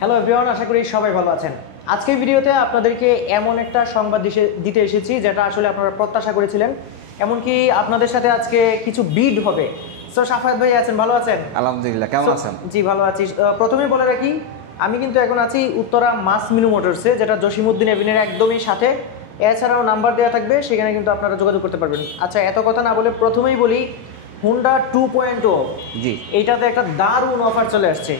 Hello everyone, আশা করি সবাই ভালো আছেন। আজকের ভিডিওতে আপনাদেরকে এমন একটা সংবাদ দিতে এসেছি যেটা আসলে আপনারা প্রত্যাশা করেছিলেন। এমনকি আপনাদের সাথে আজকে কিছু বিড হবে। সো সাফায়াত ভাই আছেন, ভালো আছেন? আলহামদুলিল্লাহ, কেমন আছেন? জি ভালো আছি। প্রথমেই বলে রাখি, আমি কিন্তু এখন আছি উত্তরা মাস মিনু মোটরসে, যেটা জসিমউদ্দিন এভিনিউর একদমই সাথে। এছাড়াও নাম্বার দেওয়া থাকবে, সেখানে কিন্তু আপনারা যোগাযোগ করতে পারবেন। আচ্ছা, এত কথা না বলে প্রথমেই বলি, হুন্ডা 2.0 জি, এইটাতে একটা দারুণ অফার চলে আসছে।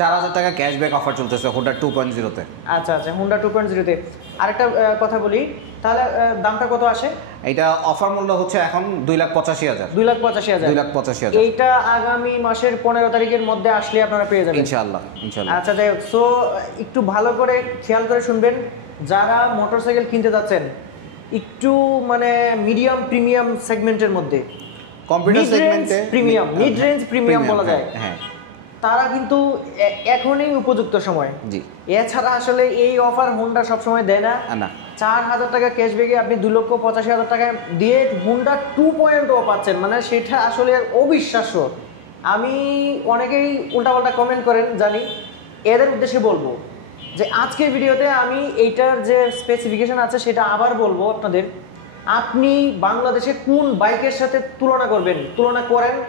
4000 টাকা ক্যাশব্যাক অফার চলতেছে হুন্ডা 2.0-তে। আচ্ছা, হুন্ডা 2.0-তে। আরেকটা কথা বলি, তাহলে দামটা কত আসে? এটা অফার মূল্য হচ্ছে এখন 2,85,000। 2,85,000। 2,85,000 এইটা আগামী মাসের 15 তারিখের মধ্যে আসলে আপনারা পেয়ে যাবেন ইনশাআল্লাহ। আচ্ছা, যাই হোক। সো একটু ভালো করে খেয়াল করে শুনবেন, যারা মোটরসাইকেল কিনতে যাচ্ছেন একটু মানে মিডিয়াম প্রিমিয়াম সেগমেন্টের মধ্যে, কম্পিউটার সেগমেন্টে প্রিমিয়াম, মিড রেঞ্জ প্রিমিয়াম বলা যায়, হ্যাঁ, তারা কিন্তু এখনই উপযুক্ত সময়। জি, এছাড়া আসলে এই অফার হুন্ডা সবসময় দেয় না। 4,000 টাকা ক্যাশব্যাকে আপনি 2,85,000 টাকা দিয়ে হুন্ডা 2.0 পাচ্ছেন, মানে সেটা আসলে অবিশ্বাস্য। আমি অনেকেই উল্টাপাল্টা কমেন্ট করেন জানি, এদের উদ্দেশ্যে বলবো যে আজকের ভিডিওতে আমি এইটার যে স্পেসিফিকেশন আছে সেটা আবার বলবো আপনাদের। আপনি বাংলাদেশে কোন বাইকের সাথে তুলনা করবেন, তুলনা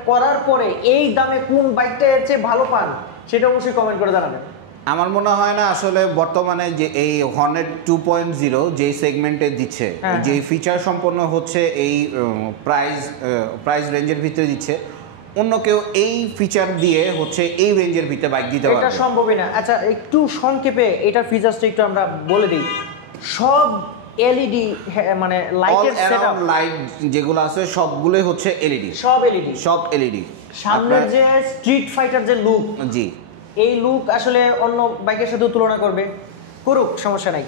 করার পরে এই দামে কোন বাইকটা এর চেয়ে ভালো পান, সেটা অবশ্যই কমেন্ট করে জানাবেন। আমার মনে হয় না আসলে বর্তমানে যে এই হর্নেট 2.0 যেই সেগমেন্টে দিচ্ছে, যেই ফিচার সম্পন্ন হচ্ছে, এই প্রাইস রেঞ্জের ভিতরে দিচ্ছে, অন্য কেউ এই ফিচার দিয়ে হচ্ছে এই রেঞ্জের ভিতরে বাইক দিতে পারবে, এটা সম্ভবই না। আচ্ছা, একটু সংক্ষেপে এটার ফিচারসটা একটু আমরা বলে দিই। সব এলইডি, মানে লাইটের সেটআপ, লাইট যেগুলো আছে সবগুলোই হচ্ছে এলইডি, সব এলইডি। সামনের যে স্ট্রিট ফাইটার যে লুক, জি, এই লুক আসলে অন্য বাইকের সাথে তুলনা করুক, সমস্যা নাই।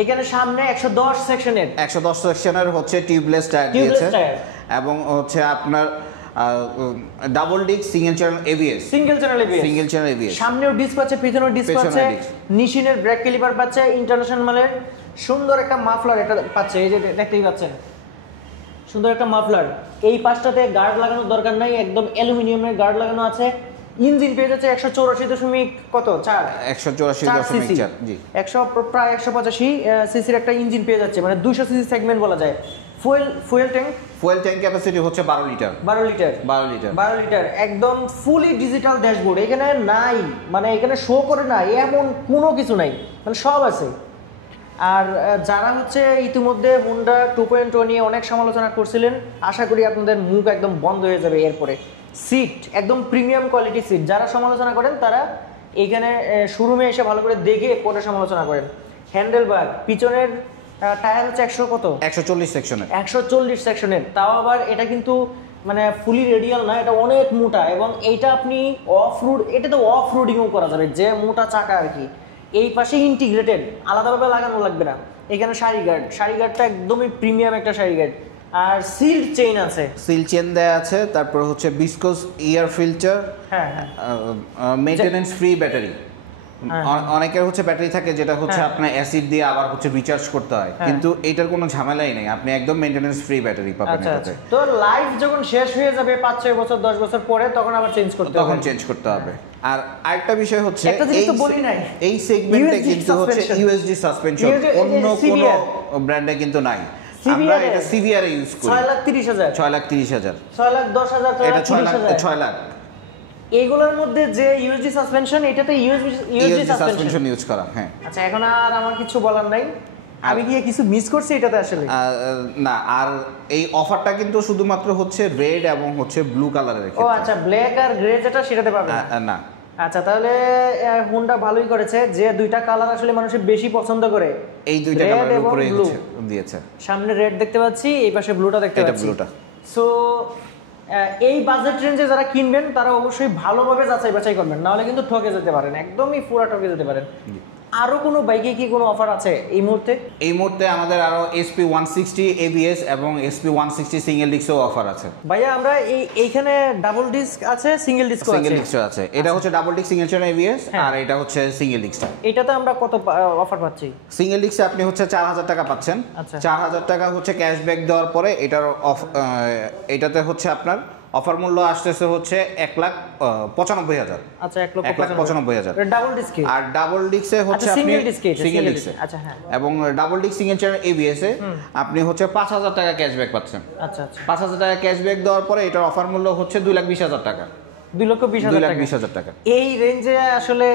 এখানে সামনে 110 সেকশনের হচ্ছে টিউবলেস টায়ার দিয়েছে, এবং হচ্ছে আপনার double disc single channel ABS, সামনেও ডিস্ক পাচ্ছে, পিছনেও ডিস্ক পাচ্ছে, নিশিনের ব্রেক ক্যালিপার পাচ্ছে, ইন্টারন্যাশনাল মানের সুন্দর একটা মাফলার এটা পাচ্ছে, এই যে দেখতেই পাচ্ছেন সুন্দর একটা মাফলার। এই পাশটাতে গার্ড লাগানোর দরকার নাই, একদম অ্যালুমিনিয়ামের গার্ড লাগানো আছে। ইঞ্জিন পেয়ে যাচ্ছে 184.4 জি, প্রায় 185 সিসির একটা ইঞ্জিন পেয়ে যাচ্ছে, মানে 200 সিসি সেগমেন্ট বলা যায়। ফুয়েল ট্যাঙ্ক ক্যাপাসিটি হচ্ছে 12 লিটার, একদম ফুলি ডিজিটাল ড্যাশবোর্ড। এখানে নাই, মানে এখানে শো করে না এমন কোনো কিছু নাই, মানে সব আছে। আর যারা হচ্ছে ইতিমধ্যে হুন্ডা 2.0 নিয়ে অনেক সমালোচনা করছিলেন, আশা করি আপনাদের মুখ একদম বন্ধ হয়ে যাবে এরপরে। সিট একদম প্রিমিয়াম কোয়ালিটি সিট, যারা সমালোচনা করেন তারা এইখানে শোরুমে এসে ভালো করে দেখে পরে সমালোচনা করেন। হ্যান্ডেল বার, পিছনের টায়ার হচ্ছে 140 সেকশনের, তাও আবার এটা কিন্তু মানে ফুলি রেডিয়াল না, এটা অনেক মোটা, এবং এইটা আপনি এটাতে অফ রোডিংও করা যাবে, যে মোটা চাকা আর কি। এই পাশে ইন্টিগ্রেটেড, আলাদাভাবে লাগানো লাগবে না। এখানে সারি গার্ডটা একদমই প্রিমিয়াম একটা সারি গার্ড, আর সিল চেইন দেয়া আছে। তারপর হচ্ছে viscose air filter, maintenance free battery. অনেকের হচ্ছে ব্যাটারি থাকে যেটা হচ্ছে আপনার অ্যাসিড দিয়ে আবার হচ্ছে রিচার্জ করতে হয়, কিন্তু এটার কোনো ঝামেলাই নেই, আপনি একদম মেইনটেনেন্স ফ্রি ব্যাটারি পাবেন এটাতে। তো লাইফ যখন শেষ হয়ে যাবে 5-6 বছর 10 বছর পরে, তখন আবার চেঞ্জ করতে হবে। আর আরেকটা বিষয় হচ্ছে এই সেগমেন্টে কিন্তু হচ্ছে ইউএসডি সাসপেনশন অন্য কোনো ব্র্যান্ডে কিন্তু নাই। আমরা এটা সিভিআর এ ইউজ করি। 6,30,000 6,10,000 এটা 6 লাখ। এইগুলোর মধ্যে যে ইউএসডি সাসপেনশন, এটাতে ইউএসডি সাসপেনশন ইউজ করা। হ্যাঁ, আচ্ছা, এখন আর আমার কিছু বলার নাই। আমি কি কিছু মিস করছি এটাতে আসলে? না, আর এই অফারটা কিন্তু শুধুমাত্র হচ্ছে রেড এবং হচ্ছে ব্লু কালারের ক্ষেত্রে। ও আচ্ছা, ব্ল্যাক আর গ্রে যেটা সেটাতে পাবেন না। আচ্ছা, তাহলে হুন্ডা ভালোই করেছে যে দুইটা কালার আসলে মানুষ বেশি পছন্দ করে, এই দুইটা কালারের উপরে দিয়েছে। সামনে রেড দেখতে পাচ্ছি, এই পাশে ব্লুটা দেখতে পাচ্ছি। সো এই বাজেট রেঞ্জে যারা কিনবেন তারা অবশ্যই ভালোভাবে যাচাই বাছাই করবেন, নাহলে কিন্তু ঠকে যেতে পারেন, একদমই পুরো ঠকে যেতে পারেন। আরো কোনো বাইকে কি কোনো অফার আছে এই মুহূর্তে? আমাদের আরো SP 160 ABS এবং SP 160 সিঙ্গেল ডিস্কও অফার আছে। ভাইয়া, আমরা এইখানে ডাবল ডিস্ক আছে, সিঙ্গেল ডিস্ক আছে। এটা হচ্ছে double disc single channel ABS, আর এটা হচ্ছে সিঙ্গেল ডিস্কটা। এটাতে আমরা কত অফার পাচ্ছি? সিঙ্গেল ডিস্কে আপনি হচ্ছে 4,000 টাকা পাচ্ছেন। 4,000 টাকা হচ্ছে ক্যাশব্যাক দেওয়ার পরে এটাতে হচ্ছে আপনার অফার মূল্য আসতেছে হচ্ছে 1,95,000। আচ্ছা 1,95,000 ডাবল ডিস্কে। আর ডাবল ডিস্কে হচ্ছে আপনি সিঙ্গেল ডিস্কে, আচ্ছা হ্যাঁ, এবং double disc single channel ABS এ আপনি হচ্ছে 5,000 টাকা ক্যাশব্যাক পাচ্ছেন। আচ্ছা আচ্ছা 5,000 টাকা ক্যাশব্যাক দেওয়ার পরে এটার অফার মূল্য হচ্ছে 2,20,000 টাকা। 2,20,000 টাকা। এই রেঞ্জে আসলে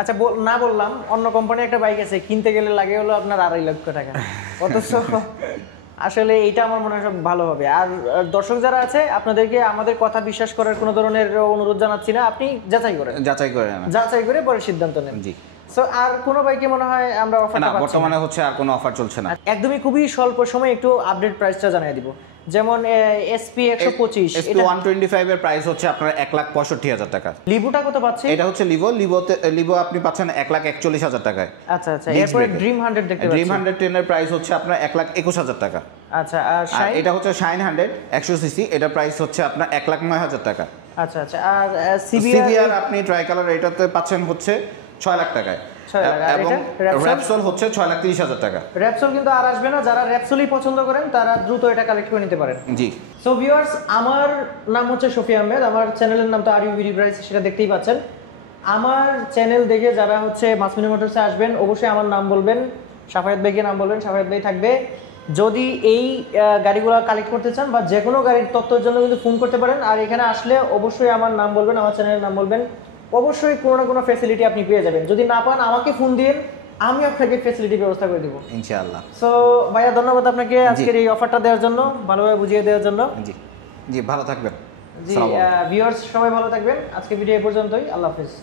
আচ্ছা না বললাম অন্য কোম্পানি একটা বাইক আছে কিনতে গেলে লাগে হলো আপনার 2.5 লক্ষ টাকা, অথচ আসলে এইটা আমার মনে হয় সব ভালো হবে। আর দর্শক যারা আছে আপনাদেরকে আমাদের কথা বিশ্বাস করার কোনো ধরনের অনুরোধ জানাচ্ছি না, আপনি যাচাই করে পরে সিদ্ধান্ত নেন। জি। সো আর কোনো বাইকে মনে হয় আমরা অফার না, বর্তমানে হচ্ছে আর কোনো অফার চলছে না। একদমই খুবই স্বল্প সময় একটু আপডেট প্রাইসটা জানিয়ে দিব। যেমন এসপি 125 এসপি 125 এর প্রাইস হচ্ছে আপনার 1,65,000 টাকা। লিভোটা কত পাচ্ছে? এটা হচ্ছে লিভো আপনি পাচ্ছেন 1,41,000 টাকায়। আচ্ছা আচ্ছা, এরপরে ড্রিম 100 দেখতে পাচ্ছি। ড্রিম 110 এর প্রাইস হচ্ছে আপনার 1,21,000 টাকা। আচ্ছা, আর এটা হচ্ছে শাইন 100 100 সিসি, এটা প্রাইস হচ্ছে আপনার 1,09,000 টাকা। আচ্ছা আচ্ছা, আর সিবিআর আপনি ট্রাই কালার এটাতে পাচ্ছেন হচ্ছে 6 লাখ টাকায়, এবং র‍্যাপসোল হচ্ছে 6,30,000 টাকা। র‍্যাপসোল কিন্তু আর আসবে না, যারা র‍্যাপসোলই পছন্দ করেন তারা দ্রুত এটা কালেক্ট করে নিতে পারেন। জি। সো ভিউয়ার্স, আমার নাম হচ্ছে শফি আহমেদ, আমার চ্যানেলের নাম তো আর ইউ ভিডি প্রাইস, সেটা দেখতেই পাচ্ছেন। আমার চ্যানেল দেখে যারা হচ্ছে মাসমিনা মোটরসে আসবেন অবশ্যই আমার নাম বলবেন, সাফায়েত ভাইকে নাম বলবেন, সাফায়েত ভাই থাকবে। যদি এই গাড়িগুলো কালেক্ট করতে চান বা যে কোনো গাড়ির তথ্যের জন্য কিন্তু ফোন করতে পারেন। আর এখানে আসলে অবশ্যই আমার নাম বলবেন, আমার চ্যানেলের নাম বলবেন, অবশ্যই কোনো না কোনো ফ্যাসিলিটি আপনি পেয়ে যাবেন। যদি না পান আমাকে ফোন দিন, আমি আপনাকে ফ্যাসিলিটি ব্যবস্থা করে দেবো ইনশাআল্লাহ। সো ভাইয়া ধন্যবাদ আপনাকে আজকের এই অফারটা দেওয়ার জন্য, ভালোভাবে বুঝিয়ে দেওয়ার জন্য। জি জি, ভালো থাকবেন। জি ভিউয়ার্স সবাই ভালো থাকবেন। আজকে ভিডিও এই পর্যন্তই, আল্লাহ হাফেজ।